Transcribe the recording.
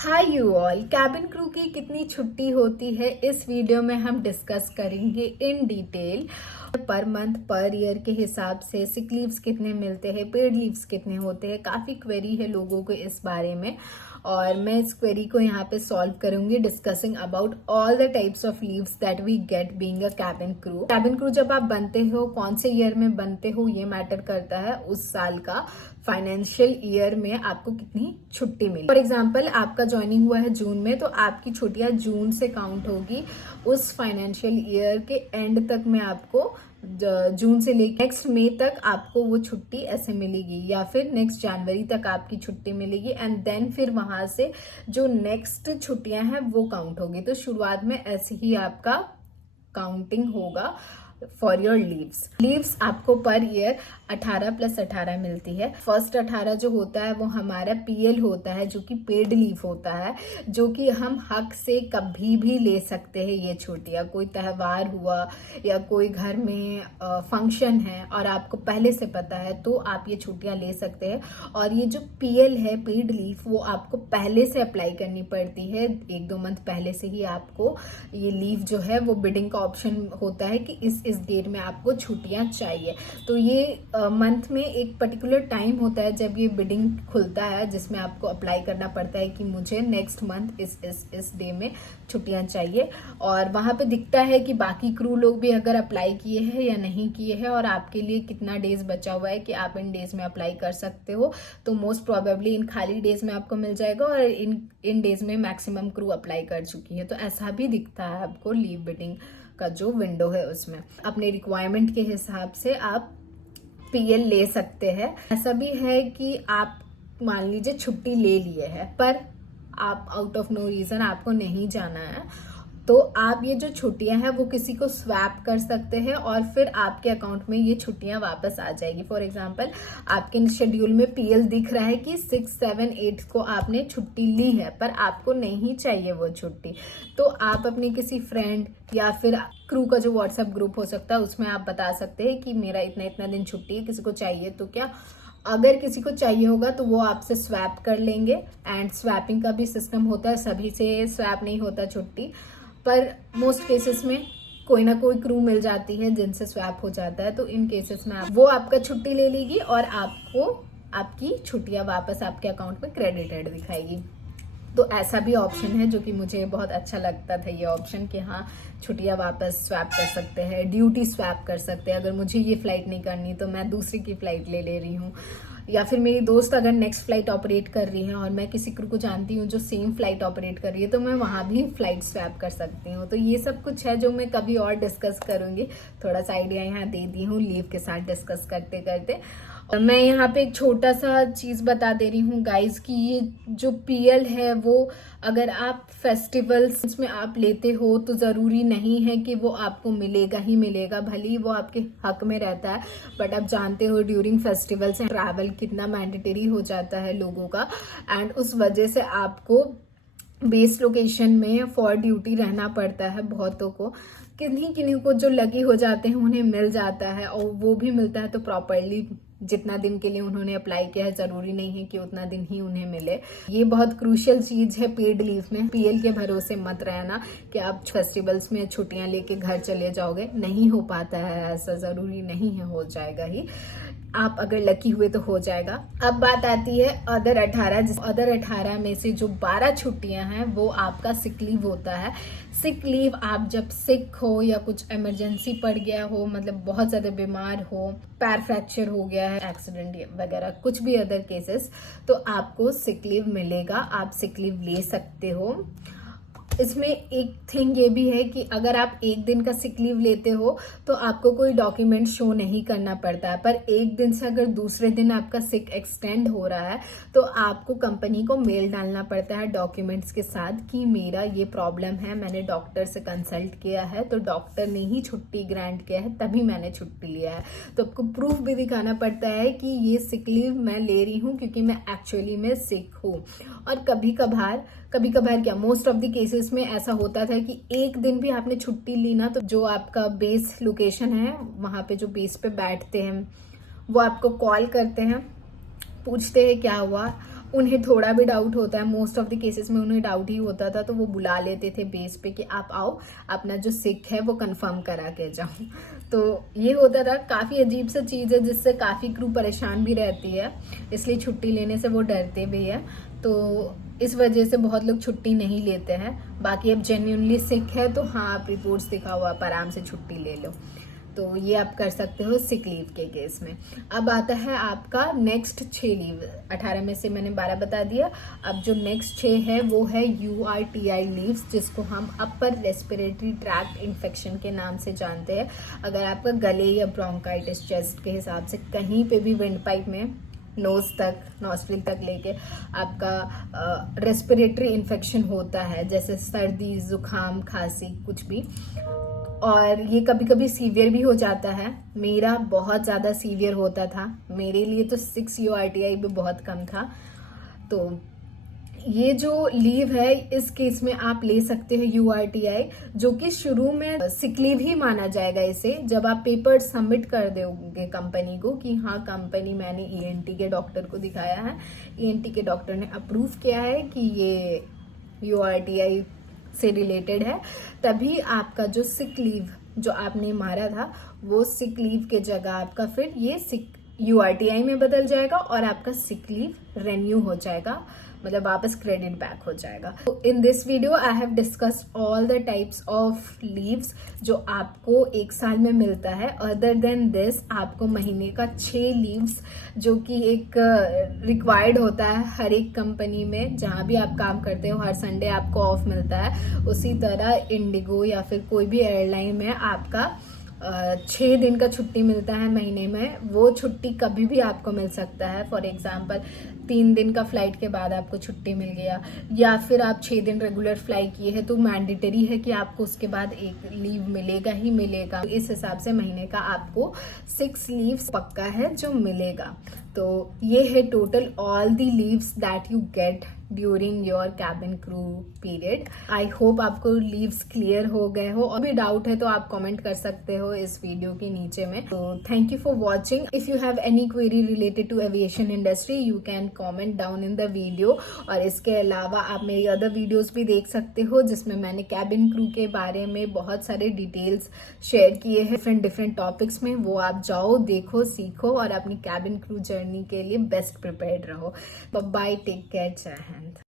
Hi you all. Cabin crew की कितनी छुट्टी होती है इस वीडियो में हम डिस्कस करेंगे in detail. Per month per year के हिसाब से सिक लीव्स कितने मिलते हैं, पेड लीव्स कितने होते हैं, काफ़ी क्वेरी है लोगों को इस बारे में और मैं इस क्वेरी को यहाँ पे सॉल्व करूंगी discussing about all the types of leaves that we get being a cabin crew. Cabin crew जब आप बनते हो, कौन से ईयर में बनते हो ये मैटर करता है। उस साल का फाइनेंशियल ईयर में आपको कितनी छुट्टी मिली। फॉर एग्जाम्पल आपका ज्वाइनिंग हुआ है जून में, तो आपकी छुट्टियां जून से काउंट होगी। उस फाइनेंशियल ईयर के एंड तक में आपको जून से लेकर नेक्स्ट मई तक आपको वो छुट्टी ऐसे मिलेगी, या फिर नेक्स्ट जनवरी तक आपकी छुट्टी मिलेगी एंड देन फिर वहां से जो नेक्स्ट छुट्टियां हैं वो काउंट होगी। तो शुरुआत में ऐसे ही आपका काउंटिंग होगा फॉर योर लीव्स आपको पर ईयर 18 + 18 मिलती है। फर्स्ट 18 जो होता है वो हमारा पीएल होता है, जो कि पेड लीव होता है, जो कि हम हक से कभी भी ले सकते हैं। ये छुट्टियां, कोई त्यौहार हुआ या कोई घर में फंक्शन है और आपको पहले से पता है तो आप ये छुट्टियां ले सकते हैं। और ये जो पीएल है, पेड लीव, वो आपको पहले से अप्लाई करनी पड़ती है। 1-2 मंथ पहले से ही आपको ये लीव जो है वो बिडिंग का ऑप्शन होता है कि इस डेट में आपको छुट्टियां चाहिए। तो ये मंथ में एक पर्टिकुलर टाइम होता है जब ये बिडिंग खुलता है, जिसमें आपको अप्लाई करना पड़ता है कि मुझे नेक्स्ट मंथ इस डे में छुट्टियां चाहिए। और वहां पे दिखता है कि बाकी क्रू लोग भी अगर अप्लाई किए हैं या नहीं किए हैं और आपके लिए कितना डेज बचा हुआ है कि आप इन डेज में अप्लाई कर सकते हो। तो मोस्ट प्रोबेबली इन खाली डेज में आपको मिल जाएगा और इन डेज में मैक्सिमम क्रू अप्लाई कर चुकी है। तो ऐसा भी दिखता है आपको लीव बिडिंग का जो विंडो है उसमें। अपने रिक्वायरमेंट के हिसाब से आप पीएल ले सकते हैं। ऐसा भी है कि आप मान लीजिए छुट्टी ले लिए है पर आप आउट ऑफ नो रीजन आपको नहीं जाना है, तो आप ये जो छुट्टियां हैं वो किसी को स्वैप कर सकते हैं और फिर आपके अकाउंट में ये छुट्टियां वापस आ जाएगी। फॉर एग्जांपल आपके शेड्यूल में पीएल दिख रहा है कि 6, 7, 8 को आपने छुट्टी ली है पर आपको नहीं चाहिए वो छुट्टी, तो आप अपने किसी फ्रेंड या फिर क्रू का जो व्हाट्सएप ग्रुप हो सकता है उसमें आप बता सकते हैं कि मेरा इतना इतना दिन छुट्टी है, किसी को चाहिए तो क्या। अगर किसी को चाहिए होगा तो वो आपसे स्वैप कर लेंगे एंड स्वैपिंग का भी सिस्टम होता है, सभी से स्वैप नहीं होता छुट्टी, पर मोस्ट केसेस में कोई ना कोई क्रू मिल जाती है जिनसे स्वैप हो जाता है। तो इन केसेस में वो आपका छुट्टी ले लेगी और आपको आपकी छुट्टियां वापस आपके अकाउंट में क्रेडिटेड दिखाएगी। तो ऐसा भी ऑप्शन है जो कि मुझे बहुत अच्छा लगता था, ये ऑप्शन कि हाँ छुट्टियां वापस स्वैप कर सकते हैं, ड्यूटी स्वैप कर सकते हैं। अगर मुझे ये फ्लाइट नहीं करनी तो मैं दूसरी की फ्लाइट ले रही हूँ, या फिर मेरी दोस्त अगर नेक्स्ट फ्लाइट ऑपरेट कर रही है और मैं किसी क्रू को जानती हूँ जो सेम फ्लाइट ऑपरेट कर रही है, तो मैं वहां भी फ्लाइट स्वैप कर सकती हूँ। तो ये सब कुछ है जो मैं कभी और डिस्कस करूंगी। थोड़ा सा आइडिया यहाँ दे दी हूँ लीव के साथ डिस्कस करते करते। मैं यहाँ पे एक छोटा सा चीज बता दे रही हूँ गाइज कि ये जो पीएल है वो अगर आप फेस्टिवल्स में आप लेते हो तो जरूरी नहीं है कि वो आपको मिलेगा ही मिलेगा, भले ही वो आपके हक में रहता है। बट आप जानते हो ड्यूरिंग फेस्टिवल्स ट्रैवल कितना मैंडेटरी हो जाता है लोगों का, एंड उस वजह से आपको बेस लोकेशन में फॉर ड्यूटी रहना पड़ता है। बहुतों को, किन्हीं किन्हीं को जो लगी हो जाते हैं उन्हें मिल जाता है, और वो भी मिलता है तो प्रॉपरली जितना दिन के लिए उन्होंने अप्लाई किया है, जरूरी नहीं है कि उतना दिन ही उन्हें मिले। ये बहुत क्रूशियल चीज है पेड लीव में। पीएल के भरोसे मत रहना कि आप फेस्टिवल्स में छुट्टियां लेके घर चले जाओगे, नहीं हो पाता है ऐसा, जरूरी नहीं है, हो जाएगा ही। आप अगर लकी हुए तो हो जाएगा। अब बात आती है अदर 18। अदर 18 में से जो 12 छुट्टियां हैं वो आपका सिक लीव होता है। सिक लीव आप जब सिक हो या कुछ इमरजेंसी पड़ गया हो, मतलब बहुत ज्यादा बीमार हो, पैर फ्रैक्चर हो गया है, एक्सीडेंट वगैरह कुछ भी अदर केसेस, तो आपको सिक लीव मिलेगा, आप सिक लीव ले सकते हो। इसमें एक थिंग ये भी है कि अगर आप एक दिन का सिक लीव लेते हो तो आपको कोई डॉक्यूमेंट शो नहीं करना पड़ता है, पर एक दिन से अगर दूसरे दिन आपका सिक एक्सटेंड हो रहा है तो आपको कंपनी को मेल डालना पड़ता है डॉक्यूमेंट्स के साथ कि मेरा ये प्रॉब्लम है, मैंने डॉक्टर से कंसल्ट किया है, तो डॉक्टर ने ही छुट्टी ग्रांट किया है तभी मैंने छुट्टी लिया है। तो आपको प्रूफ भी दिखाना पड़ता है कि ये सिक लीव मैं ले रही हूँ क्योंकि मैं एक्चुअली में सिक हूँ। और कभी कभार क्या, मोस्ट ऑफ द केसेस में ऐसा होता था कि एक दिन भी आपने छुट्टी ली ना, तो जो आपका बेस लोकेशन है वहां पे जो बेस पे बैठते हैं वो आपको कॉल करते हैं, पूछते हैं क्या हुआ, उन्हें थोड़ा भी डाउट होता है, मोस्ट ऑफ द केसेस में उन्हें डाउट ही होता था, तो वो बुला लेते थे बेस पे कि आप आओ, अपना जो सिक है वो कंफर्म करा के जाओ। तो ये होता था, काफ़ी अजीब सा चीज़ है जिससे काफ़ी क्रू परेशान भी रहती है, इसलिए छुट्टी लेने से वो डरते भी है। तो इस वजह से बहुत लोग छुट्टी नहीं लेते हैं। बाकी अब जेन्युइनली सिक है तो हाँ, आप रिपोर्ट्स दिखाओ, आप आराम से छुट्टी ले लो। तो ये आप कर सकते हो सिक लीव के केस में। अब आता है आपका नेक्स्ट 6 लीव। 18 में से मैंने 12 बता दिया। अब जो नेक्स्ट 6 है वो है URTI लीव्स, जिसको हम अपर रेस्पिरेटरी ट्रैक्ट इन्फेक्शन के नाम से जानते हैं। अगर आपका गले या ब्रोंकाइटिस, चेस्ट के हिसाब से कहीं पे भी विंड पाइप में नोज तक, नॉस्ट्रिल तक लेके आपका रेस्पिरेटरी इन्फेक्शन होता है, जैसे सर्दी, जुकाम, खांसी, कुछ भी, और ये कभी कभी सीवियर भी हो जाता है। मेरा बहुत ज़्यादा सीवियर होता था, मेरे लिए तो 6 URTI भी बहुत कम था। तो ये जो लीव है इस केस में आप ले सकते हो URTI, जो कि शुरू में सिक लीव ही माना जाएगा इसे, जब आप पेपर सबमिट कर दोगे कंपनी को कि हाँ कंपनी, मैंने ENT के डॉक्टर को दिखाया है, ENT के डॉक्टर ने अप्रूव किया है कि ये URTI से रिलेटेड है, तभी आपका जो सिक लीव जो आपने मारा था वो सिक लीव के जगह आपका फिर ये सिक URTI में बदल जाएगा और आपका सिक लीव रेन्यू हो जाएगा, मतलब वापस क्रेडिट बैक हो जाएगा। तो in this video I have discussed all the types of leaves जो आपको 1 साल में मिलता है। अदर देन दिस आपको महीने का 6 लीव्स, जो कि एक रिक्वायर्ड होता है हर एक कंपनी में, जहाँ भी आप काम करते हो हर संडे आपको ऑफ मिलता है। उसी तरह इंडिगो या फिर कोई भी एयरलाइन में आपका 6 दिन का छुट्टी मिलता है महीने में। वो छुट्टी कभी भी आपको मिल सकता है। फॉर एग्जाम्पल 3 दिन का फ्लाइट के बाद आपको छुट्टी मिल गया, या फिर आप 6 दिन रेगुलर फ्लाई किए हैं तो मैंडेटरी है कि आपको उसके बाद एक लीव मिलेगा ही मिलेगा। इस हिसाब से महीने का आपको 6 लीव्स पक्का है जो मिलेगा। तो ये है total all the leaves that you get during your cabin crew period. I hope आपको लीव्स क्लियर हो गए हो, और भी डाउट है तो आप कमेंट कर सकते हो इस वीडियो के नीचे में। तो thank you for watching. If you have any query related to aviation industry you can comment down in the video. और इसके अलावा आप मेरी अदर वीडियोज भी देख सकते हो, जिसमें मैंने कैबिन क्रू के बारे में बहुत सारे डिटेल्स शेयर किए हैं डिफरेंट टॉपिक्स में। वो आप जाओ, देखो, सीखो और अपनी कैबिन क्रू जर्नी के लिए बेस्ट प्रिपेयर्ड रहो। बाय, टेक केयर, जय हिंद।